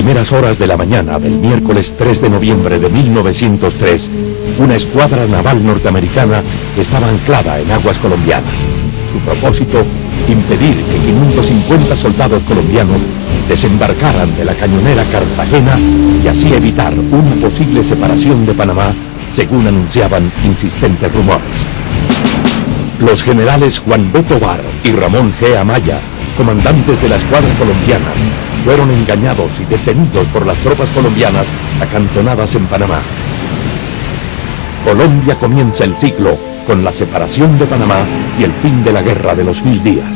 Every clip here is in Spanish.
primeras horas de la mañana del miércoles 3 de noviembre de 1903, una escuadra naval norteamericana estaba anclada en aguas colombianas. Su propósito, impedir que 550 soldados colombianos desembarcaran de la cañonera Cartagena y así evitar una posible separación de Panamá, según anunciaban insistentes rumores. Los generales Juan B. Tovar y Ramón G. Amaya, comandantes de la escuadra colombiana, fueron engañados y detenidos por las tropas colombianas acantonadas en Panamá. Colombia comienza el siglo con la separación de Panamá y el fin de la Guerra de los 1000 días.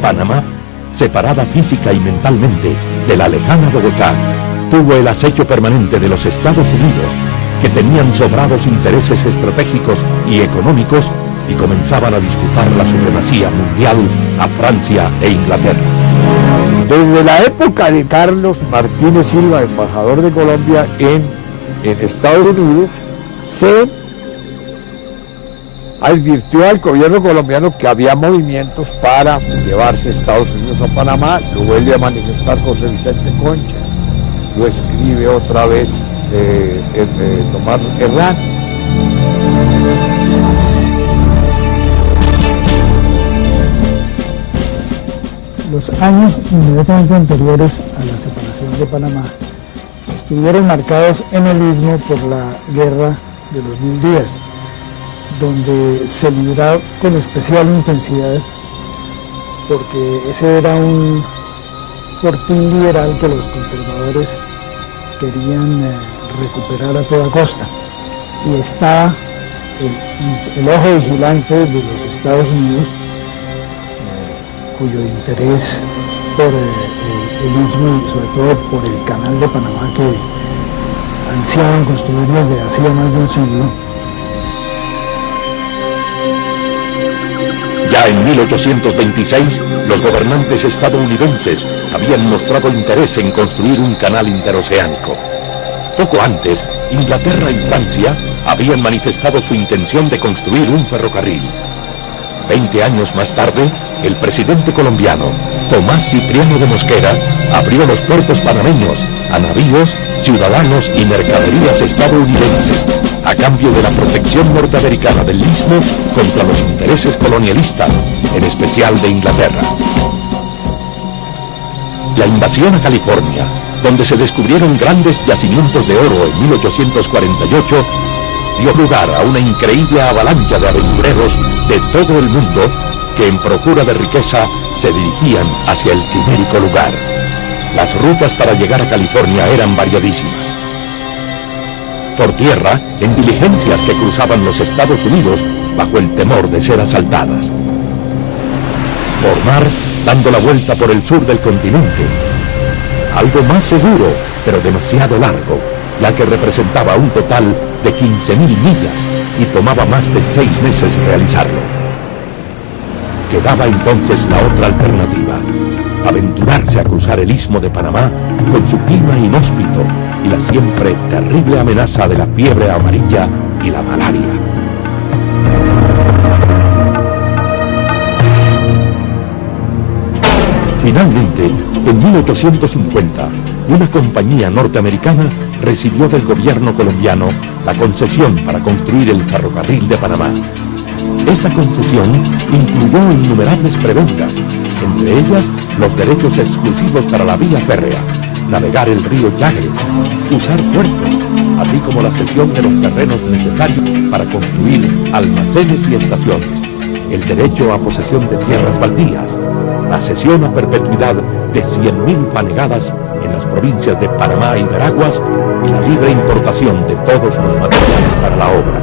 Panamá, separada física y mentalmente de la lejana Bogotá, tuvo el acecho permanente de los Estados Unidos, que tenían sobrados intereses estratégicos y económicos y comenzaban a disputar la supremacía mundial a Francia e Inglaterra. Desde la época de Carlos Martínez Silva, embajador de Colombia en Estados Unidos, se advirtió al gobierno colombiano que había movimientos para llevarse Estados Unidos a Panamá. Lo vuelve a manifestar José Vicente Concha, lo escribe otra vez Tomás Herrán. Los años inmediatamente anteriores a la separación de Panamá estuvieron marcados en el Istmo por la Guerra de los 1000 días, donde se libraba con especial intensidad, porque ese era un fortín liberal que los conservadores querían recuperar a toda costa. Y está el ojo vigilante de los Estados Unidos, cuyo interés por el Istmo y sobre todo por el Canal de Panamá, que ansiaban construir desde hacía más de un siglo. Ya en 1826, los gobernantes estadounidenses habían mostrado interés en construir un canal interoceánico. Poco antes, Inglaterra y Francia habían manifestado su intención de construir un ferrocarril. 20 años más tarde, el presidente colombiano, Tomás Cipriano de Mosquera, abrió los puertos panameños a navíos, ciudadanos y mercaderías estadounidenses, a cambio de la protección norteamericana del Istmo contra los intereses colonialistas, en especial de Inglaterra. La invasión a California, donde se descubrieron grandes yacimientos de oro en 1848, dio lugar a una increíble avalancha de aventureros de todo el mundo que en procura de riqueza se dirigían hacia el quimérico lugar. Las rutas para llegar a California eran variadísimas. Por tierra, en diligencias que cruzaban los Estados Unidos bajo el temor de ser asaltadas. Por mar, dando la vuelta por el sur del continente. Algo más seguro, pero demasiado largo, ya que representaba un total de 15.000 millas y tomaba más de 6 meses realizarlo. Quedaba entonces la otra alternativa, aventurarse a cruzar el Istmo de Panamá con su clima inhóspito y la siempre terrible amenaza de la fiebre amarilla y la malaria. Finalmente, en 1850, una compañía norteamericana recibió del gobierno colombiano la concesión para construir el ferrocarril de Panamá. Esta concesión incluyó innumerables prebendas, entre ellas los derechos exclusivos para la vía férrea, navegar el río Yagres, usar puertos, así como la cesión de los terrenos necesarios para construir almacenes y estaciones, el derecho a posesión de tierras baldías, la cesión a perpetuidad de 100.000 fanegadas en las provincias de Panamá y Veraguas y la libre importación de todos los materiales para la obra.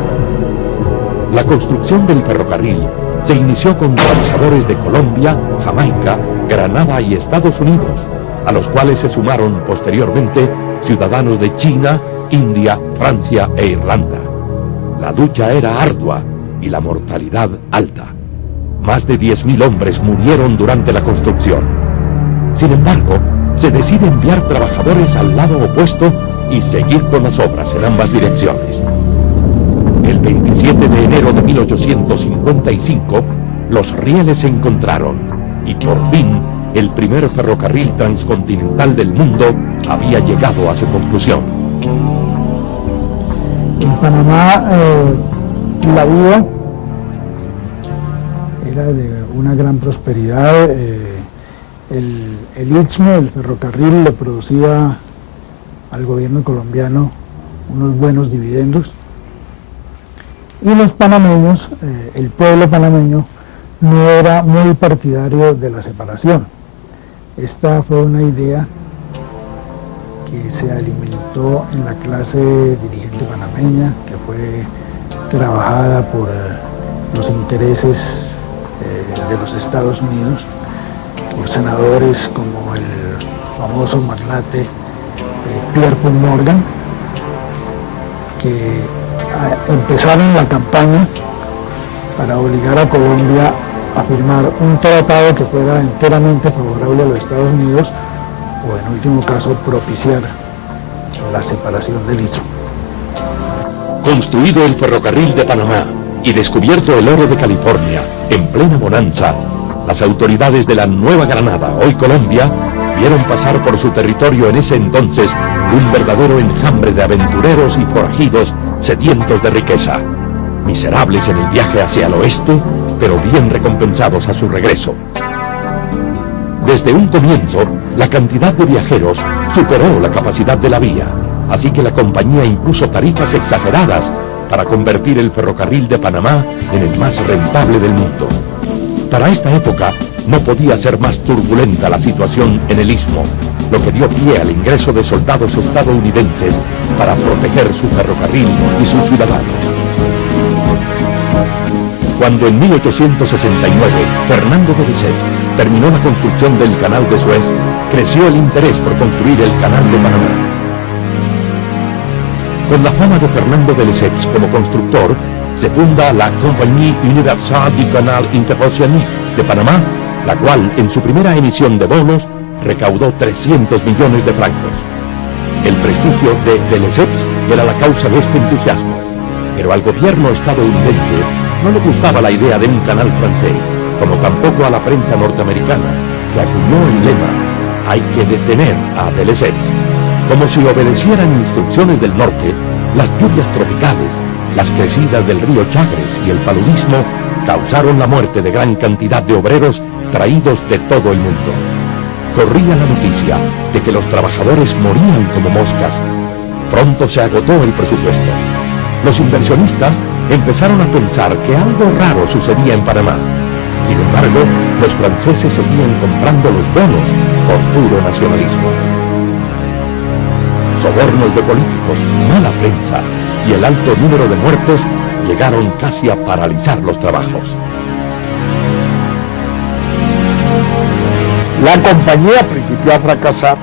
La construcción del ferrocarril se inició con trabajadores de Colombia, Jamaica, Granada y Estados Unidos, a los cuales se sumaron posteriormente ciudadanos de China, India, Francia e Irlanda. La lucha era ardua y la mortalidad alta. Más de 10.000 hombres murieron durante la construcción. Sin embargo, se decide enviar trabajadores al lado opuesto y seguir con las obras en ambas direcciones. El 27 de enero de 1855, los rieles se encontraron y por fin el primer ferrocarril transcontinental del mundo había llegado a su conclusión. En Panamá la vida era de una gran prosperidad. El Istmo, el ferrocarril, le producía al gobierno colombiano unos buenos dividendos. Y los panameños, el pueblo panameño, no era muy partidario de la separación. Esta fue una idea que se alimentó en la clase dirigente panameña, que fue trabajada por los intereses de los Estados Unidos, por senadores como el famoso magnate Pierre Paul Morgan, que empezaron la campaña para obligar a Colombia a firmar un tratado que fuera enteramente favorable a los Estados Unidos o en último caso propiciar la separación del Istmo. Construido el ferrocarril de Panamá y descubierto el oro de California en plena bonanza, las autoridades de la Nueva Granada, hoy Colombia, vieron pasar por su territorio en ese entonces un verdadero enjambre de aventureros y forajidos sedientos de riqueza, miserables en el viaje hacia el oeste, pero bien recompensados a su regreso. Desde un comienzo, la cantidad de viajeros superó la capacidad de la vía, así que la compañía impuso tarifas exageradas para convertir el ferrocarril de Panamá en el más rentable del mundo. Para esta época, no podía ser más turbulenta la situación en el Istmo, lo que dio pie al ingreso de soldados estadounidenses para proteger su ferrocarril y sus ciudadanos. Cuando en 1869 Fernando de Lesseps terminó la construcción del Canal de Suez, creció el interés por construir el Canal de Panamá. Con la fama de Fernando de Lesseps como constructor, se funda la Compagnie Universelle du Canal Interoceanique de Panamá, la cual en su primera emisión de bonos recaudó 300 millones de francos. El prestigio de Lesseps era la causa de este entusiasmo, pero al gobierno estadounidense no le gustaba la idea de un canal francés, como tampoco a la prensa norteamericana, que acuñó el lema «Hay que detener a de Lesseps». Como si obedecieran instrucciones del norte, las lluvias tropicales, las crecidas del río Chagres y el paludismo causaron la muerte de gran cantidad de obreros traídos de todo el mundo. Corría la noticia de que los trabajadores morían como moscas. Pronto se agotó el presupuesto. Los inversionistas empezaron a pensar que algo raro sucedía en Panamá. Sin embargo, los franceses seguían comprando los bonos por puro nacionalismo. Sobornos de políticos, mala prensa y el alto número de muertos llegaron casi a paralizar los trabajos. La compañía principió a fracasar.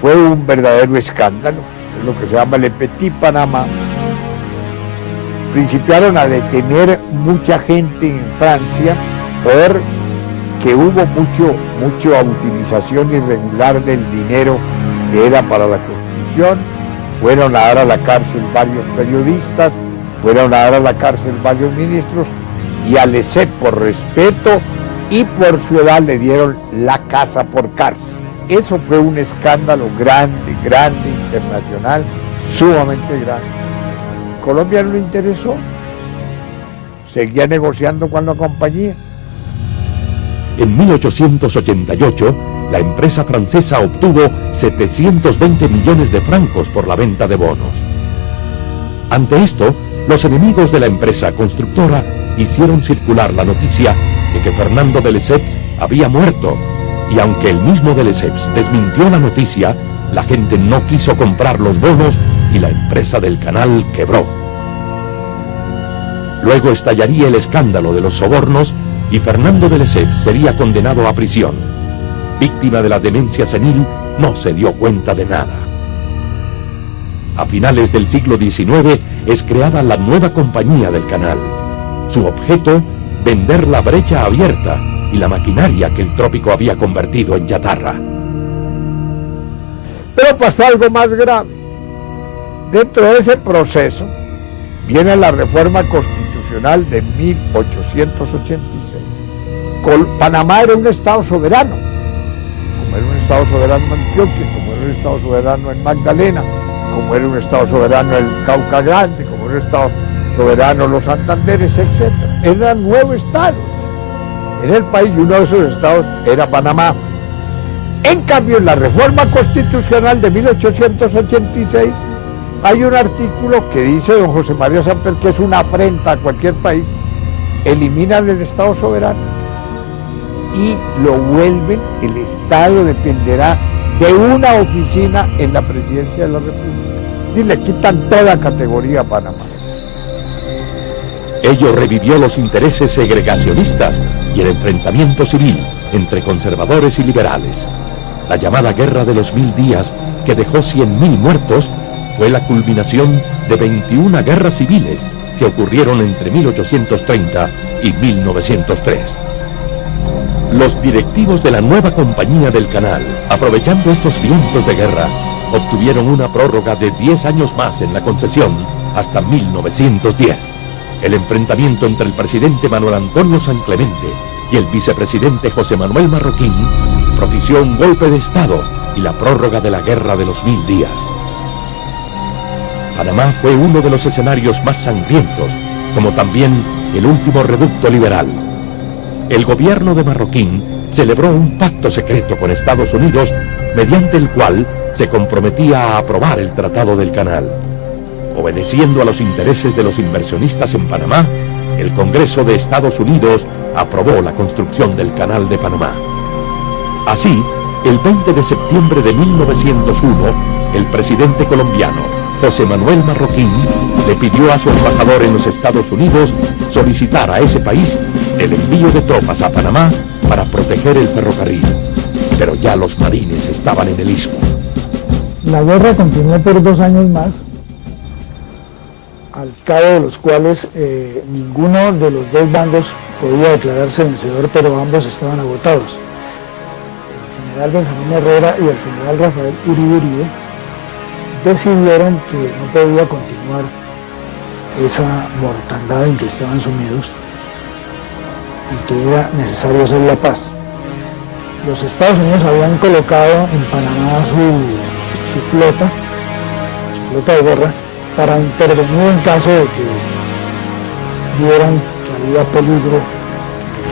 Fue un verdadero escándalo, es lo que se llama Le Petit Panamá. Principiaron a detener mucha gente en Francia porque hubo mucha utilización irregular del dinero que era para la construcción. Fueron a dar a la cárcel varios periodistas, fueron a dar a la cárcel varios ministros, y a Lesseps, por respeto y por su edad, le dieron la casa por cárcel. Eso fue un escándalo grande, internacional, sumamente grande. Colombia no le interesó, seguía negociando con la compañía. En 1888, la empresa francesa obtuvo 720 millones de francos por la venta de bonos. Ante esto, los enemigos de la empresa constructora hicieron circular la noticia de que Fernando de Lesseps había muerto, y aunque el mismo de Lesseps desmintió la noticia, la gente no quiso comprar los bonos y la empresa del canal quebró. Luego estallaría el escándalo de los sobornos y Fernando de Lesseps sería condenado a prisión. Víctima de la demencia senil, no se dio cuenta de nada. A finales del siglo XIX es creada la nueva compañía del canal. Su objeto, vender la brecha abierta y la maquinaria que el trópico había convertido en chatarra. Pero pasó algo más grave. Dentro de ese proceso viene la reforma constitucional de 1886. Panamá era un estado soberano, como era un estado soberano en Antioquia, como era un estado soberano en Magdalena, como era un estado soberano en el Cauca Grande, como era un estado soberano en los Santanderes, etc. Eran 9 estados en el país y uno de esos estados era Panamá. En cambio, en la reforma constitucional de 1886 hay un artículo que dice don José María Samper que es una afrenta a cualquier país. Eliminan el estado soberano y lo vuelven, el estado dependerá de una oficina en la presidencia de la República y le quitan toda categoría a Panamá. Ello revivió los intereses segregacionistas y el enfrentamiento civil entre conservadores y liberales. La llamada Guerra de los 1000 días, que dejó 100.000 muertos, fue la culminación de 21 guerras civiles que ocurrieron entre 1830 y 1903. Los directivos de la nueva compañía del canal, aprovechando estos vientos de guerra, obtuvieron una prórroga de 10 años más en la concesión hasta 1910. El enfrentamiento entre el presidente Manuel Antonio San Clemente y el vicepresidente José Manuel Marroquín propició un golpe de Estado y la prórroga de la Guerra de los 1000 días. Panamá fue uno de los escenarios más sangrientos, como también el último reducto liberal. El gobierno de Marroquín celebró un pacto secreto con Estados Unidos, mediante el cual se comprometía a aprobar el Tratado del Canal. Obedeciendo a los intereses de los inversionistas en Panamá, el Congreso de Estados Unidos aprobó la construcción del Canal de Panamá. Así, el 20 de septiembre de 1901, el presidente colombiano, José Manuel Marroquín, le pidió a su embajador en los Estados Unidos solicitar a ese país el envío de tropas a Panamá para proteger el ferrocarril. Pero ya los marines estaban en el istmo. La guerra continuó por 2 años más, al cabo de los cuales ninguno de los dos bandos podía declararse vencedor, pero ambos estaban agotados. El general Benjamín Herrera y el general Rafael Uribe decidieron que no podía continuar esa mortandad en que estaban sumidos y que era necesario hacer la paz. Los Estados Unidos habían colocado en Panamá su flota de guerra, para intervenir en caso de que vieran que había peligro de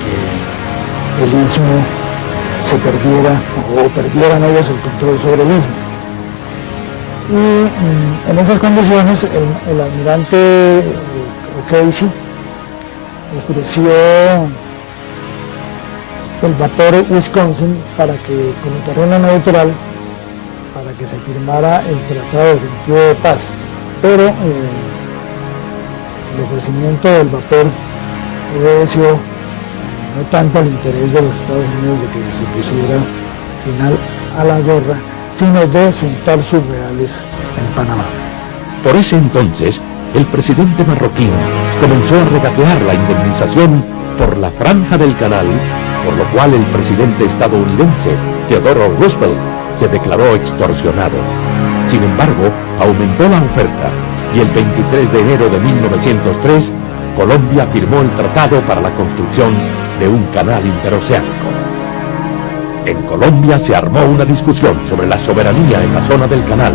que el istmo se perdiera o perdieran ellos el control sobre el istmo. Y en esas condiciones el almirante O'Casey ofreció el vapor Wisconsin para que, como terreno neutral, para que se firmara el Tratado Definitivo de Paz. Pero el ofrecimiento del vapor obedeció no tanto al interés de los Estados Unidos de que se pusiera final a la guerra, sino de sentar sus reales en Panamá. Por ese entonces, el presidente Marroquín comenzó a regatear la indemnización por la franja del canal, por lo cual el presidente estadounidense Theodore Roosevelt se declaró extorsionado. Sin embargo, aumentó la oferta y el 23 de enero de 1903, Colombia firmó el tratado para la construcción de un canal interoceánico. En Colombia se armó una discusión sobre la soberanía en la zona del canal,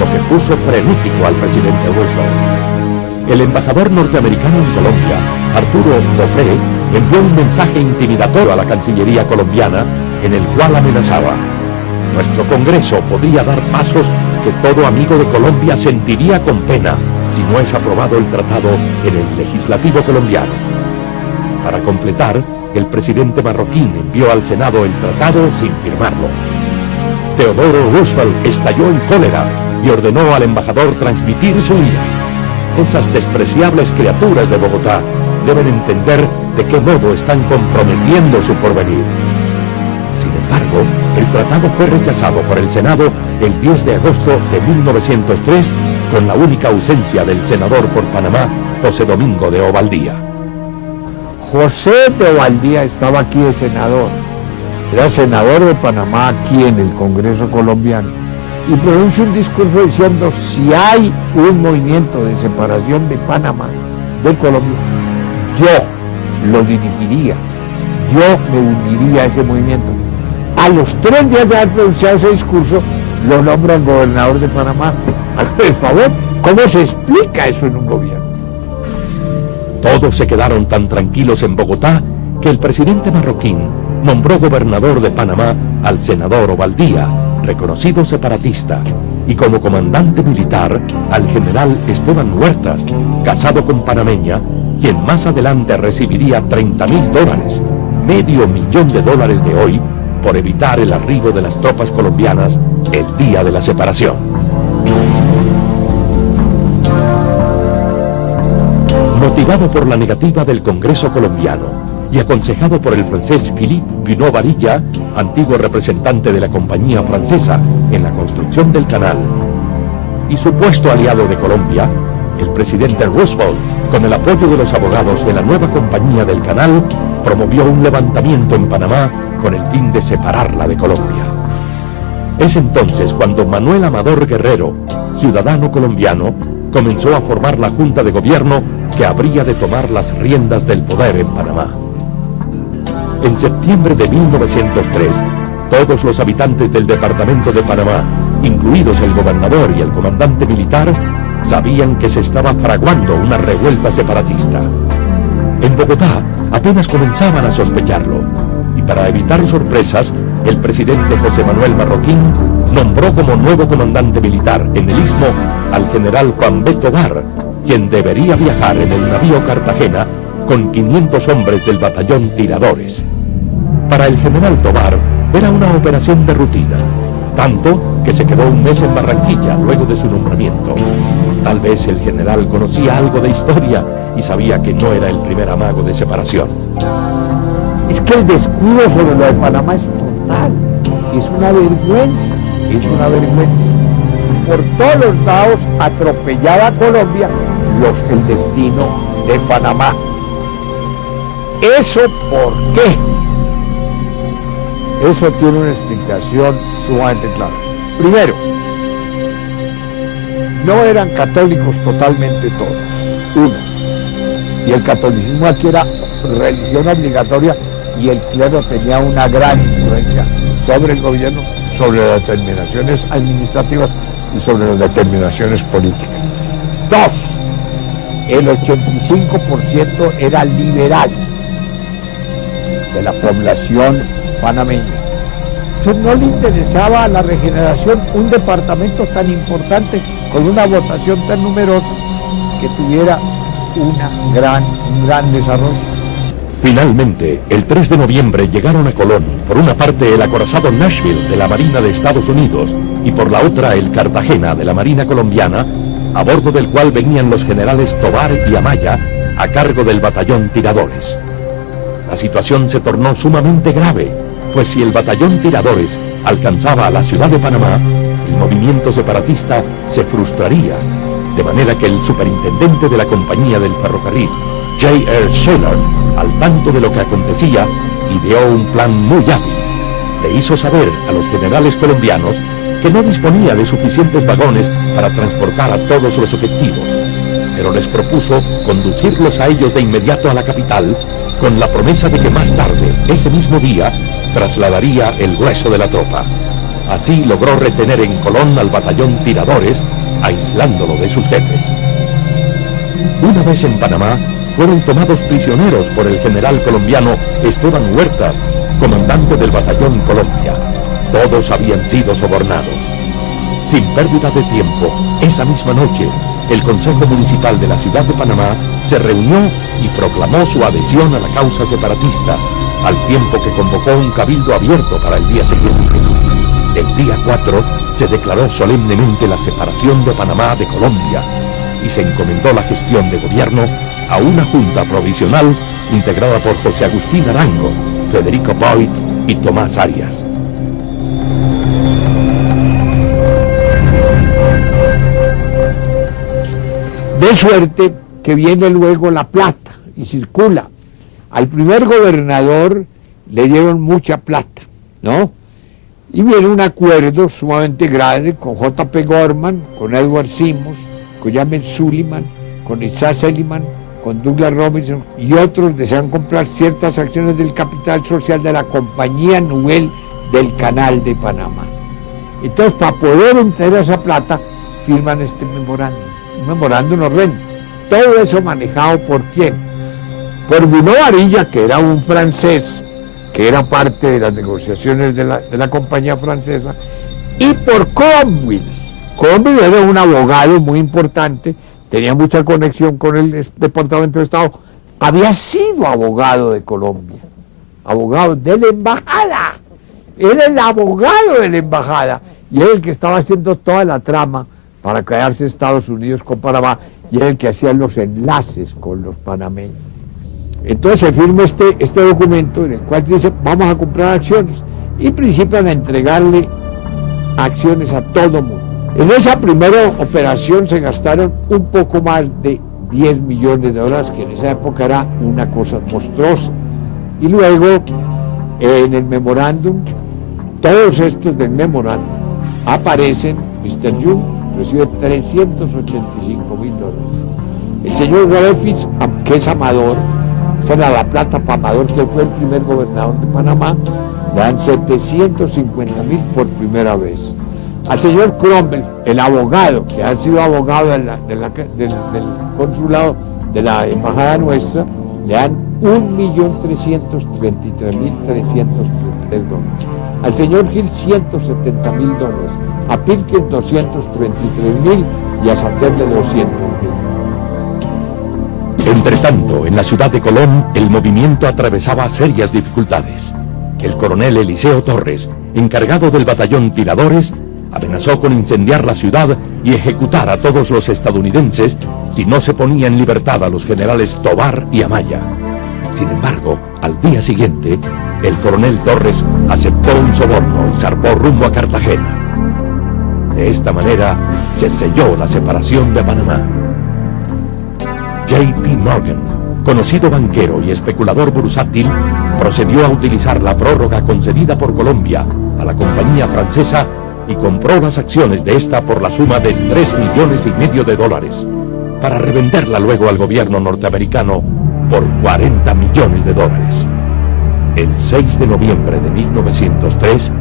lo que puso frenético al presidente Roosevelt. El embajador norteamericano en Colombia, Arturo Beaupré, envió un mensaje intimidatorio a la Cancillería colombiana en el cual amenazaba: nuestro Congreso podría dar pasos que todo amigo de Colombia sentiría con pena si no es aprobado el tratado en el legislativo colombiano. Para completar, el presidente marroquín envió al Senado el tratado sin firmarlo. Teodoro Roosevelt estalló en cólera y ordenó al embajador transmitir su ira. Esas despreciables criaturas de Bogotá deben entender de qué modo están comprometiendo su porvenir. Sin embargo, el tratado fue rechazado por el Senado el 10 de agosto de 1903, con la única ausencia del senador por Panamá, José Domingo de Ovaldía. José de Ovaldía estaba aquí de senador, era senador de Panamá aquí en el Congreso colombiano, y pronunció un discurso diciendo: si hay un movimiento de separación de Panamá de Colombia, yo lo dirigiría, yo me uniría a ese movimiento. A los 3 días de haber pronunciado ese discurso, lo nombran gobernador de Panamá. Por favor, ¿cómo se explica eso en un gobierno? Todos se quedaron tan tranquilos en Bogotá que el presidente marroquín nombró gobernador de Panamá al senador Ovaldía, reconocido separatista, y como comandante militar al general Esteban Huertas, casado con panameña, quien más adelante recibiría $30.000, $500.000 de hoy, por evitar el arribo de las tropas colombianas el día de la separación. Motivado por la negativa del Congreso colombiano y aconsejado por el francés Philippe Pinot Varilla, antiguo representante de la compañía francesa en la construcción del canal, y supuesto aliado de Colombia, el presidente Roosevelt, con el apoyo de los abogados de la nueva compañía del canal, promovió un levantamiento en Panamá con el fin de separarla de Colombia. Es entonces cuando Manuel Amador Guerrero, ciudadano colombiano, comenzó a formar la Junta de Gobierno que habría de tomar las riendas del poder en Panamá. En septiembre de 1903, todos los habitantes del departamento de Panamá, incluidos el gobernador y el comandante militar, sabían que se estaba fraguando una revuelta separatista. En Bogotá apenas comenzaban a sospecharlo, y para evitar sorpresas, el presidente José Manuel Marroquín nombró como nuevo comandante militar en el Istmo al general Juan B. Tovar, quien debería viajar en el navío Cartagena con 500 hombres del batallón Tiradores. Para el general Tovar era una operación de rutina, tanto que se quedó un mes en Barranquilla luego de su nombramiento. Tal vez el general conocía algo de historia y sabía que no era el primer amago de separación. Es que el descuido sobre lo de Panamá es total, es una vergüenza, es una vergüenza. Por todos los lados atropellaba a Colombia el destino de Panamá. ¿Eso por qué? Eso tiene una explicación sumamente clara. Primero, no eran católicos totalmente todos, uno. Y el catolicismo aquí era religión obligatoria y el clero tenía una gran influencia sobre el gobierno, sobre las determinaciones administrativas y sobre las determinaciones políticas. Dos, el 85% era liberal de la población panameña. Entonces no le interesaba a la regeneración un departamento tan importante con una votación tan numerosa que tuviera un gran desarrollo. Finalmente, el 3 de noviembre llegaron a Colón, por una parte el acorazado Nashville de la Marina de Estados Unidos y por la otra el Cartagena de la Marina colombiana, a bordo del cual venían los generales Tovar y Amaya a cargo del batallón Tiradores. La situación se tornó sumamente grave, pues si el batallón Tiradores alcanzaba a la ciudad de Panamá, el movimiento separatista se frustraría, de manera que el superintendente de la compañía del ferrocarril, J.R. Sheller, al tanto de lo que acontecía, ideó un plan muy hábil. Le hizo saber a los generales colombianos que no disponía de suficientes vagones para transportar a todos los efectivos, pero les propuso conducirlos a ellos de inmediato a la capital, con la promesa de que más tarde, ese mismo día, trasladaría el grueso de la tropa. Así logró retener en Colón al batallón Tiradores, aislándolo de sus jefes. Una vez en Panamá, fueron tomados prisioneros por el general colombiano Esteban Huertas, comandante del batallón Colombia. Todos habían sido sobornados. Sin pérdida de tiempo, esa misma noche, el Consejo Municipal de la ciudad de Panamá se reunió y proclamó su adhesión a la causa separatista, al tiempo que convocó un cabildo abierto para el día siguiente. El día 4 se declaró solemnemente la separación de Panamá de Colombia y se encomendó la gestión de gobierno a una junta provisional integrada por José Agustín Arango, Federico Boyd y Tomás Arias. De suerte que viene luego la plata y circula. Al primer gobernador le dieron mucha plata, ¿no? Y viene un acuerdo sumamente grande con J.P. Gorman, con Edward Simons, con James Sullivan, con Isaac Seliman, con Douglas Robinson y otros desean comprar ciertas acciones del capital social de la Compañía Nouvelle del Canal de Panamá. Entonces, para poder obtener esa plata, firman este memorándum, un memorándum horrendo. Todo eso manejado ¿por quién? Por Bruno Varilla, que era un francés, que era parte de las negociaciones de la compañía francesa, y por Cromwell. Cromwell era un abogado muy importante, tenía mucha conexión con el Departamento de Estado, había sido abogado de Colombia, abogado de la embajada, era el abogado de la embajada, y era el que estaba haciendo toda la trama para quedarse Estados Unidos con Panamá, y era el que hacía los enlaces con los panameños. Entonces se firma este documento en el cual dice, vamos a comprar acciones, y principian a entregarle acciones a todo mundo. En esa primera operación se gastaron un poco más de 10 millones de dólares, que en esa época era una cosa monstruosa. Y luego, en el memorándum, todos estos del memorándum aparecen. Mr. Jung recibe $385,000. El señor Greffis, que es Amador, esa era la plata para Amador, que fue el primer gobernador de Panamá, le dan $750,000 por primera vez. Al señor Cromwell, el abogado, que ha sido abogado del consulado de la embajada nuestra, le dan $1.333.333. Al señor Gil, $170,000. A Pilkins, $233,000 y a Santander, $200,000. Entretanto, en la ciudad de Colón, el movimiento atravesaba serias dificultades. El coronel Eliseo Torres, encargado del batallón Tiradores, amenazó con incendiar la ciudad y ejecutar a todos los estadounidenses si no se ponía en libertad a los generales Tovar y Amaya. Sin embargo, al día siguiente, el coronel Torres aceptó un soborno y zarpó rumbo a Cartagena. De esta manera, se selló la separación de Panamá. J.P. Morgan, conocido banquero y especulador bursátil, procedió a utilizar la prórroga concedida por Colombia a la compañía francesa y compró las acciones de esta por la suma de $3,5 millones, para revenderla luego al gobierno norteamericano por $40 millones. El 6 de noviembre de 1903,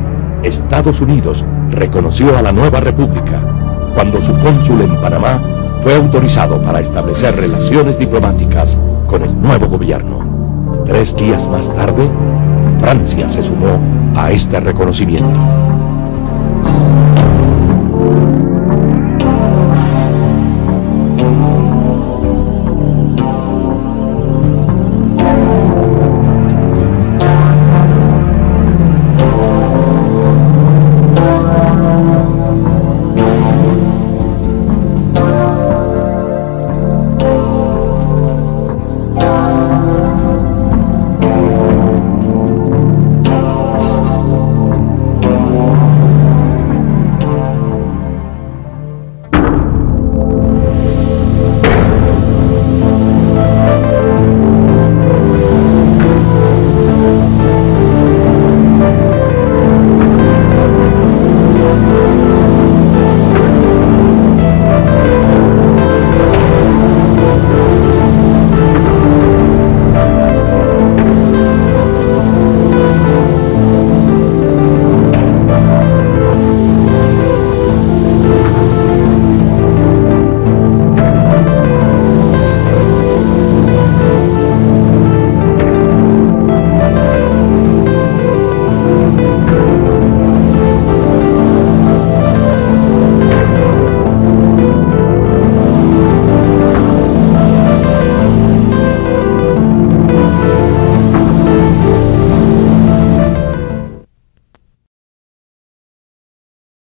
Estados Unidos reconoció a la nueva república, cuando su cónsul en Panamá fue autorizado para establecer relaciones diplomáticas con el nuevo gobierno. 3 días más tarde, Francia se sumó a este reconocimiento.